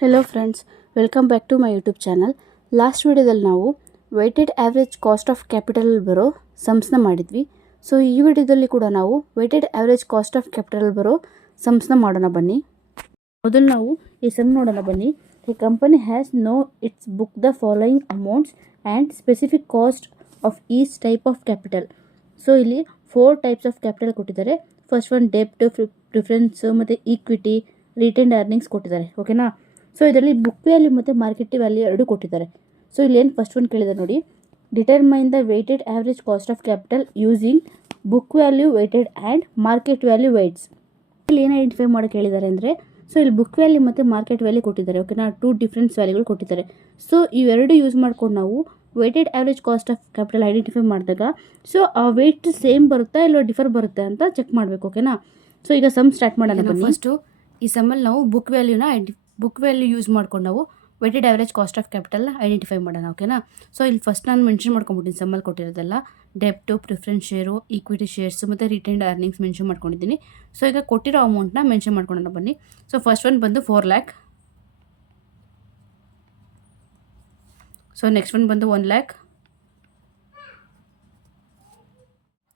Hello friends, welcome back to my YouTube channel. Last ವಿಡಿಯೋದಲ್ಲಿ ನಾವು weighted average cost of capital ಬರೋ ಸಮ್ಸ್ನ ಮಾಡಿದ್ವಿ. ಸೊ ಈ ವಿಡಿಯೋದಲ್ಲಿ ಕೂಡ ನಾವು weighted average cost of capital ಬರೋ ಸಮ್ಸ್ನ ಮಾಡೋಣ ಬನ್ನಿ. ಮೊದಲು ನಾವು ಈ ಸಮ್ ನೋಡೋಣ ಬನ್ನಿ. The company has no its book the following amounts and specific cost of each type of capital. So ಇಲ್ಲಿ 4 ಟೈಪ್ಸ್ ಆಫ್ ಕ್ಯಾಪಿಟಲ್ ಕೊಟ್ಟಿದ್ದಾರೆ. ಫಸ್ಟ್ ಒನ್ ಡೆಬ್ಟ್, ಪ್ರಿಫರೆನ್ಸ್ ಮತ್ತು ಈಕ್ವಿಟಿ, ರಿಟೈನ್ಡ್ ಅರ್ನಿಂಗ್ಸ್ ಕೊಟ್ಟಿದ್ದಾರೆ. ಓಕೆನಾ. ಸೊ ಇದರಲ್ಲಿ ಬುಕ್ ವ್ಯಾಲ್ಯೂ ಮತ್ತು ಮಾರ್ಕೆಟ್ ವ್ಯಾಲ್ಯೂ ಎರಡು ಕೊಟ್ಟಿದ್ದಾರೆ. ಸೊ ಇಲ್ಲಿ ಏನು ಫಸ್ಟ್ ಒನ್ ಕೇಳಿದ್ದಾರೆ ನೋಡಿ, determine the weighted average cost of capital using book value weighted and market value weights. ಇಲ್ಲಿ ಏನು ಐಡೆಂಟಿಫೈ ಮಾಡಿ ಕೇಳಿದ್ದಾರೆ ಅಂದರೆ, ಸೊ ಇಲ್ಲಿ ಬುಕ್ ವ್ಯಾಲ್ಯೂ ಮತ್ತು ಮಾರ್ಕೆಟ್ ವ್ಯಾಲ್ಯೂ ಕೊಟ್ಟಿದ್ದಾರೆ. ಓಕೆನಾ, 2 ಡಿಫ್ರೆನ್ಸ್ ವ್ಯಾಲ್ಯೂಗಳು ಕೊಟ್ಟಿದ್ದಾರೆ. ಸೊ ಇವೆರಡು ಯೂಸ್ ಮಾಡ್ಕೊಂಡು ನಾವು weighted average cost of capital identify ಮಾಡಿದಾಗ ಸೊ ಆ ವೆಯ್ಟ್ ಸೇಮ್ ಬರುತ್ತಾ ಇಲ್ಲೋ ಡಿಫರ್ ಬರುತ್ತೆ ಅಂತ ಚೆಕ್ ಮಾಡಬೇಕು. ಓಕೆನಾ. ಸೊ ಈಗ ಸಮ್ ಸ್ಟಾರ್ಟ್ ಮಾಡೋಣ. ಫಸ್ಟು ಈ ಸಮ್ಮಲ್ಲಿ ನಾವು ಬುಕ್ ವ್ಯಾಲ್ಯೂ ಯೂಸ್ ಮಾಡ್ಕೊಂಡು ನಾವು ವೆಯ್ಟೆಡ್ ಆ್ಯಾವ್ರೇಜ್ ಕಾಸ್ಟ್ ಆಫ್ ಕ್ಯಾಪಿಟಲ್ನ ಐಡೆಂಟಿಫೈ ಮಾಡೋಣ. ಓಕೆನಾ. ಸೊ ಇಲ್ಲಿ ಫಸ್ಟ್ ನಾನು ಮೆನ್ಷನ್ ಮಾಡ್ಕೊಂಡ್ಬಿಟ್ಟಿನಿ ಸಮ್ಮಲ್ಲಿ ಕೊಟ್ಟಿರೋದೆಲ್ಲ. ಡೆಬ್ಟು, ಪ್ರಿಫರೆನ್ಸ್ ಶೇರು, ಈಕ್ವಿಟಿ ಶೇರ್ಸ್ ಮತ್ತು ರಿಟೈನ್ಡ್ ಅರ್ನಿಂಗ್ಸ್ ಮೆನ್ಷನ್ ಮಾಡ್ಕೊಂಡಿದ್ದೀನಿ. ಸೊ ಈಗ ಕೊಟ್ಟಿರೋ ಅಮೌಂಟ್ನ ಮೆನ್ಷನ್ ಮಾಡ್ಕೊಳ್ಳೋಣ ಬನ್ನಿ. ಸೊ ಫಸ್ಟ್ ಒನ್ ಬಂದು 4 lakh. ಸೊ ನೆಕ್ಸ್ಟ್ ಒನ್ ಬಂದು 1 lakh.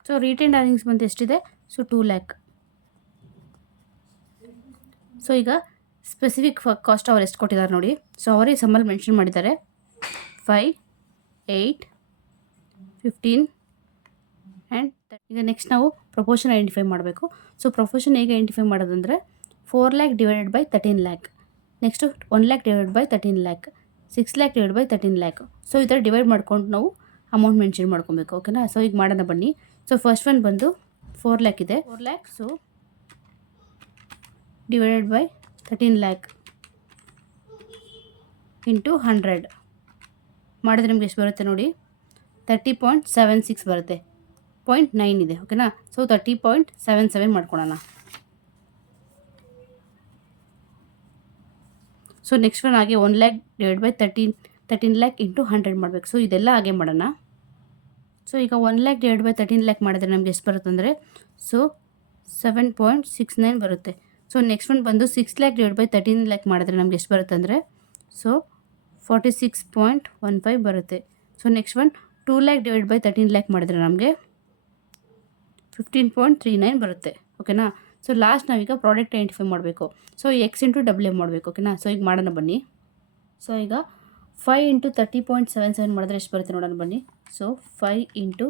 ಸೊ ರಿಟೈನ್ಡ್ ಅರ್ನಿಂಗ್ಸ್ ಬಂದು ಎಷ್ಟಿದೆ? So 2 lakh. ಸೊ ಈಗ ಸ್ಪೆಸಿಫಿಕ್ ಕಾಸ್ಟ್ ಅವ್ರು ಎಷ್ಟು ಕೊಟ್ಟಿದ್ದಾರೆ ನೋಡಿ. ಸೊ ಅವರೇ ಸಮ್ಮಲ್ಲಿ ಮೆನ್ಷನ್ ಮಾಡಿದ್ದಾರೆ 5, 8, 15 ಆ್ಯಂಡ್ ಈಗ ನೆಕ್ಸ್ಟ್ ನಾವು ಪ್ರಪೋರ್ಷನ್ ಐಡೆಂಟಿಫೈ ಮಾಡಬೇಕು. ಸೊ ಪ್ರಪೋರ್ಷನ್ ಹೇಗೆ ಐಡೆಂಟಿಫೈ ಮಾಡೋದಂದರೆ 4 lakh divided by 13 lakh, next 1 lakh divided by 13 lakh, 6 lakh divide by 13 lakh. So ಈ ಥರ ಡಿವೈಡ್ ಮಾಡ್ಕೊಂಡು ನಾವು ಅಮೌಂಟ್ ಮೆನ್ಷನ್ ಮಾಡ್ಕೊಬೇಕು. ಓಕೆನಾ. ಸೊ ಈಗ ಮಾಡೋಣ ಬನ್ನಿ. ಸೊ ಫಸ್ಟ್ ಒನ್ ಬಂದು 4 lakh ಇದೆ. 4 lakh so divided by 13 lakh into 100 ಮಾಡಿದ್ರೆ ನಿಮ್ಗೆ ಎಷ್ಟು ಬರುತ್ತೆ ನೋಡಿ, 30.76 ಬರುತ್ತೆ. 0.9 ಇದೆ. ಓಕೆನಾ. ಸೊ 30.77 ಮಾಡ್ಕೊಳ್ಳೋಣ. ಸೊ ನೆಕ್ಸ್ಟ್ ಒನ್ ಹಾಗೆ 1 lakh divide by 13 lakh into 100 ಮಾಡಬೇಕು. ಸೊ ಇದೆಲ್ಲ ಹಾಗೆ ಮಾಡೋಣ. ಸೊ ಈಗ 1 lakh ಡಿವೈಡ್ ಬೈ 13 lakh ಮಾಡಿದ್ರೆ ನಮ್ಗೆ ಎಷ್ಟು ಬರುತ್ತೆ ಅಂದರೆ ಸೊ 7.69 ಬರುತ್ತೆ. ಸೊ ನೆಕ್ಸ್ಟ್ ಒನ್ ಬಂದು 6 lakh ಡಿವೈಡ್ ಬೈ 13 lakh ಮಾಡಿದ್ರೆ ನಮ್ಗೆ ಎಷ್ಟು ಬರುತ್ತೆ ಅಂದರೆ ಸೊ 46.15 ಬರುತ್ತೆ. So next one 2 lakh divide by 13 lakh ಮಾಡಿದ್ರೆ ನಮಗೆ 15.39 ಬರುತ್ತೆ. ಓಕೆನಾ. ಸೊ ಲಾಸ್ಟ್ ನಾವೀಗ ಪ್ರಾಡಕ್ಟ್ ಐಡೆಂಟಿಫೈ ಮಾಡಬೇಕು. ಸೊ ಎಕ್ಸ್ ಇಂಟು ಡಬ್ಲ್ಯೂ ಮಾಡಬೇಕು. ಓಕೆನಾ. ಸೊ ಈಗ ಮಾಡೋಣ ಬನ್ನಿ. ಸೊ ಈಗ 5 ಇಂಟು 30.77 ಮಾಡಿದ್ರೆ ಎಷ್ಟು ಬರುತ್ತೆ ನೋಡೋಣ ಬನ್ನಿ. ಸೊ 5 ಇಂಟು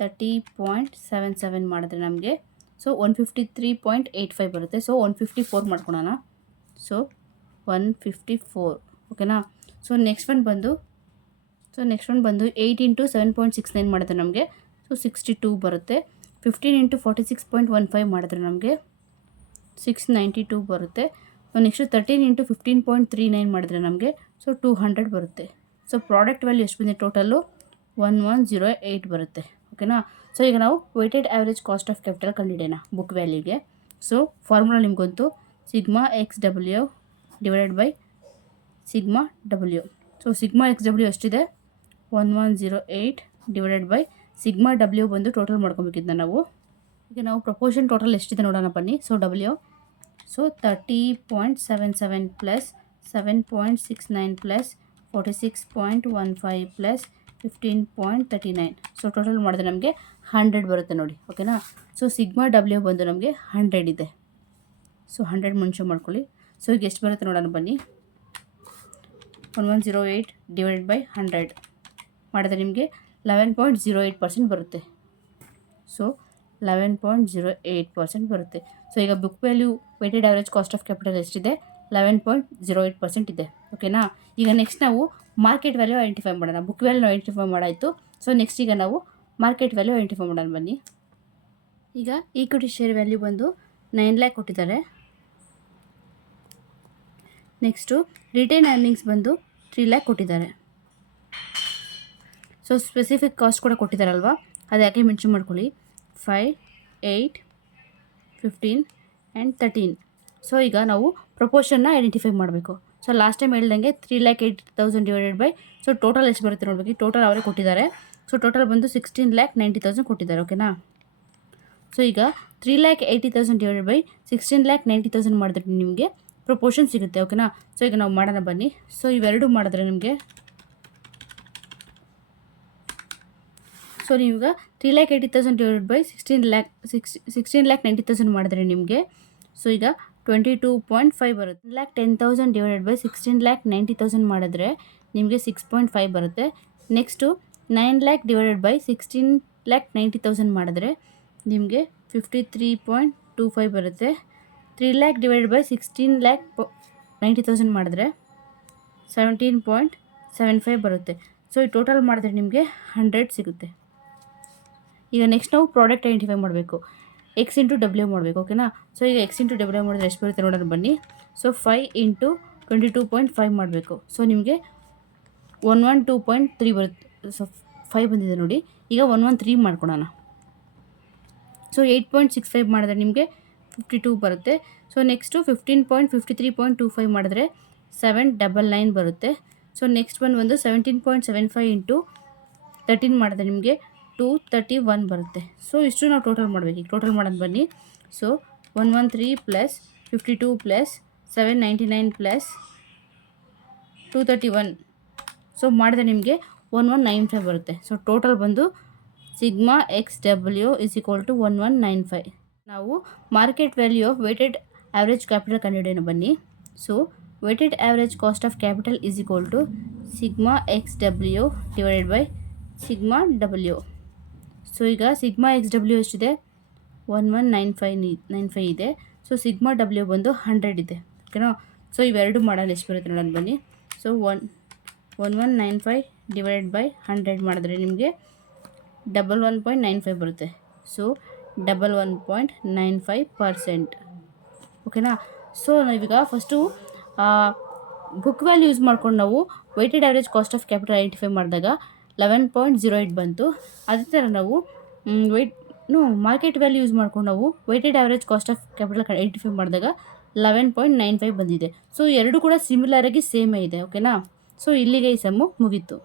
30.77 ಮಾಡಿದ್ರೆ ನಮಗೆ ಸೊ 153.85 ಬರುತ್ತೆ. ಸೊ 154 ಮಾಡ್ಕೊಳೋಣ. ಸೊ 154. ಓಕೆನಾ. ಸೊ ನೆಕ್ಸ್ಟ್ ಒನ್ ಬಂದು 8 ಇಂಟು 7.69 ಮಾಡಿದ್ರೆ ನಮಗೆ ಸೊ 62 ಬರುತ್ತೆ. 15 ಇಂಟು 46.15 ಮಾಡಿದ್ರೆ ನಮಗೆ 692 ಬರುತ್ತೆ. ನೆಕ್ಸ್ಟು 13 ಇಂಟು 15.39 ಮಾಡಿದ್ರೆ ನಮಗೆ ಸೊ 200 ಬರುತ್ತೆ. ಸೊ ಪ್ರಾಡಕ್ಟ್ ವ್ಯಾಲ್ಯೂ ಎಷ್ಟು ಬಂದಿದೆ ಟೋಟಲ್ಲು 1108 ಬರುತ್ತೆ. ಓಕೆನಾ. ಸೊ ಈಗ ನಾವು weighted average cost of capital ಕಂಡುಹಿಡಿಯೋಣ ಬುಕ್ ವ್ಯಾಲ್ಯೂಗೆ. ಸೊ ಫಾರ್ಮುಲಾ ನಿಮಗಂತೂ sigma X W divided by sigma W. So sigma X W ಎಷ್ಟಿದೆ 1108 ಡಿವೈಡೆಡ್ ಬೈ ಸಿಗ್ಮಾ ಡಬ್ಲ್ಯೂ ಬಂದು ಟೋಟಲ್ ಮಾಡ್ಕೊಬೇಕಿದ್ದ ನಾವು. ಈಗ ನಾವು ಪ್ರಪೋರ್ಷನ್ ಟೋಟಲ್ ಎಷ್ಟಿದೆ ನೋಡೋಣ ಬನ್ನಿ. So W so 30.77 plus 7.69 plus 46.15 plus 15.39. So total ಮಾಡಿದ್ರೆ ನಮಗೆ 100 ಬರುತ್ತೆ ನೋಡಿ. ಓಕೆನಾ. ಸೊ ಸಿಗ್ಮಾ ಡಬ್ಲ್ಯೂ ಬಂದು ನಮಗೆ 100 ಇದೆ. ಸೊ 100 ಮೆನ್ಷನ್ ಮಾಡ್ಕೊಳ್ಳಿ. ಸೊ ಈಗ ಎಷ್ಟು ಬರುತ್ತೆ ನೋಡೋಣ ಬನ್ನಿ. 1108 ಡಿವೈಡೆಡ್ ಬೈ 100 ಮಾಡಿದ್ರೆ ನಿಮಗೆ 11.08% ಬರುತ್ತೆ. ಸೊ 11.08% ಬರುತ್ತೆ. ಸೊ ಈಗ book value weighted average cost of capital ಎಷ್ಟಿದೆ 11.08% ಇದೆ. ಓಕೆನಾ. ಈಗ ನೆಕ್ಸ್ಟ್ ನಾವು ಮಾರ್ಕೆಟ್ ವ್ಯಾಲ್ಯೂ ಐಡೆಂಟಿಫೈ ಮಾಡೋಣ. ಬುಕ್ ವ್ಯಾಲ್ಯೂ ಐಡೆಂಟಿಫೈ ಮಾಡಾಯಿತು. ಸೊ ನೆಕ್ಸ್ಟ್ ಈಗ ನಾವು ಮಾರ್ಕೆಟ್ ವ್ಯಾಲ್ಯೂ ಐಡೆಂಟಿಫೈ ಮಾಡೋಣ ಬನ್ನಿ. ಈಗ ಈಕ್ವಿಟಿ ಶೇರ್ ವ್ಯಾಲ್ಯೂ ಬಂದು 9 lakh ಕೊಟ್ಟಿದ್ದಾರೆ. ನೆಕ್ಸ್ಟು ರಿಟೈನ್ ಅರ್ನಿಂಗ್ಸ್ ಬಂದು 3 lakh ಕೊಟ್ಟಿದ್ದಾರೆ. ಸೊ ಸ್ಪೆಸಿಫಿಕ್ ಕಾಸ್ಟ್ ಕೂಡ ಕೊಟ್ಟಿದ್ದಾರಲ್ವ, ಅದು ಯಾಕೆ ಮೆನ್ಷನ್ ಮಾಡ್ಕೊಳ್ಳಿ. 5, 8, 15 ಆ್ಯಂಡ್ 13. ಸೊ ಈಗ ನಾವು ಪ್ರಪೋರ್ಷನ್ನ ಐಡೆಂಟಿಫೈ ಮಾಡಬೇಕು. ಸೊ ಲಾಸ್ಟ್ ಟೈಮ್ ಹೇಳ್ದಂಗೆ 3,80,000 ಡಿವೈಡೆಡ್ ಬೈ ಸೊ ಟೋಟಲ್ ಎಷ್ಟು ಬರುತ್ತೆ ನೋಡಬೇಕು. ಟೋಟಲ್ ಅವರೇ ಕೊಟ್ಟಿದ್ದಾರೆ. ಸೊ ಟೋಟಲ್ ಬಂದು 16,90,000 ಕೊಟ್ಟಿದ್ದಾರೆ. ಓಕೆನಾ. ಸೊ ಈಗ 3,80,000 ಡಿವೈಡೆಡ್ ಬೈ 16,90,000 ಮಾಡಿದ್ರೆ ನಿಮಗೆ ಪ್ರಪೋರ್ಷನ್ ಸಿಗುತ್ತೆ. ಓಕೆನಾ. ಸೊ ಈಗ ನಾವು ಮಾಡೋಣ ಬನ್ನಿ. ಸೊ ಇವೆರಡು ಮಾಡಿದ್ರೆ ನಿಮಗೆ ಸೊ ನೀವೀಗ 3,80,000 ಡಿವೈಡೆಡ್ ಬೈ 16,90,000 ಮಾಡಿದ್ರೆ ನಿಮಗೆ ಸೊ ಈಗ 22.5 ಬರುತ್ತೆ. 1,10,000 ಡಿವೈಡೆಡ್ ಬೈ 16,90,000 ಮಾಡಿದ್ರೆ ನಿಮಗೆ 6.5 ಬರುತ್ತೆ. ನೆಕ್ಸ್ಟು 9,00,000 ಡಿವೈಡೆಡ್ ಬೈ 16,90,000 ಮಾಡಿದ್ರೆ ನಿಮಗೆ 53.25 ಬರುತ್ತೆ. 3,00,000 ಡಿವೈಡೆಡ್ ಬೈ 16,90,000 ಮಾಡಿದ್ರೆ 17.75 ಬರುತ್ತೆ. ಸೊ ಈ ಟೋಟಲ್ ಮಾಡಿದ್ರೆ ನಿಮಗೆ 100 ಸಿಗುತ್ತೆ. ಈಗ ನೆಕ್ಸ್ಟ್ ನಾವು ಪ್ರಾಡಕ್ಟ್ ಐಡೆಂಟಿಫೈ ಮಾಡಬೇಕು. X ಇಂಟು W ಮಾಡಬೇಕು. ಓಕೆನಾ. ಸೊ ಈಗ X ಇಂಟು W ಮಾಡಿದ್ರೆ ಎಷ್ಟು ಬರುತ್ತೆ ನೋಡೋಣ ಬನ್ನಿ. ಸೊ 5 ಇಂಟು 22.5 ಮಾಡಬೇಕು. ಸೊ ನಿಮಗೆ 112.3 ಬರುತ್ತೆ. ಸೊ 5 ಬಂದಿದೆ ನೋಡಿ. ಈಗ 113 ಮಾಡ್ಕೊಳೋಣ. ಸೊ 8.65 ಮಾಡಿದ್ರೆ ನಿಮಗೆ 52 ಬರುತ್ತೆ. ಸೊ ನೆಕ್ಸ್ಟು 15.53.25 ಮಾಡಿದ್ರೆ 799 ಬರುತ್ತೆ. ಸೊ ನೆಕ್ಸ್ಟ್ ಒಂದು 17.75 ಇಂಟು 13 ಮಾಡಿದ್ರೆ ನಿಮಗೆ 231 ಬರುತ್ತೆ. ಸೊ ಇಷ್ಟು ನಾವು ಟೋಟಲ್ ಮಾಡಬೇಕು. ಈಗ ಟೋಟಲ್ ಮಾಡೋದು ಬನ್ನಿ. So 113 plus 52 plus 799 plus 231 so ಮಾಡಿದ್ರೆ ನಿಮಗೆ 1195 ಬರುತ್ತೆ. ಸೊ ಟೋಟಲ್ ಬಂದು sigma XW is equal to 1195. ನಾವು market value of weighted average capital ಕಂಡುಹಿಡಿಯೋಣ ಬನ್ನಿ. So weighted average cost of capital is equal to sigma XW divided by sigma W. So ಈಗ sigma XW ಎಷ್ಟಿದೆ 1195 ಇದೆ. So sigma W ಬಂದು 100 ಇದೆ. ಓಕೆನಾ. So ಇವೆರಡು ಮಾಡೋಣ ಎಷ್ಟು ಬರುತ್ತೆ ನೋಡೋಣ ಬನ್ನಿ. ಸೊ 1195 ಡಿವೈಡೆಡ್ ಬೈ 100 ಮಾಡಿದ್ರೆ ನಿಮಗೆ 11.95 ಬರುತ್ತೆ. ಸೊ 11.95%. ಓಕೆನಾ. ಸೊ ನಾವೀಗ ಫಸ್ಟು ಬುಕ್ ವ್ಯಾಲ್ಯೂ ಯೂಸ್ ಮಾಡ್ಕೊಂಡು ನಾವು weighted average cost of capital identify ಮಾಡಿದಾಗ 11.08 ಬಂತು. ಅದೇ ಥರ ನಾವು ಮಾರ್ಕೆಟ್ ವ್ಯಾಲ್ಯೂ ಯೂಸ್ ಮಾಡ್ಕೊಂಡು ನಾವು weighted average cost of capital identify ಮಾಡಿದಾಗ 11.95 ಬಂದಿದೆ. ಸೊ ಎರಡು ಕೂಡ ಸಿಮಿಲರಾಗಿ ಸೇಮೇ ಇದೆ. ಓಕೆನಾ. ಸೊ ಇಲ್ಲಿಗೆ ಈ ಸಮ್ಮು ಮುಗೀತು.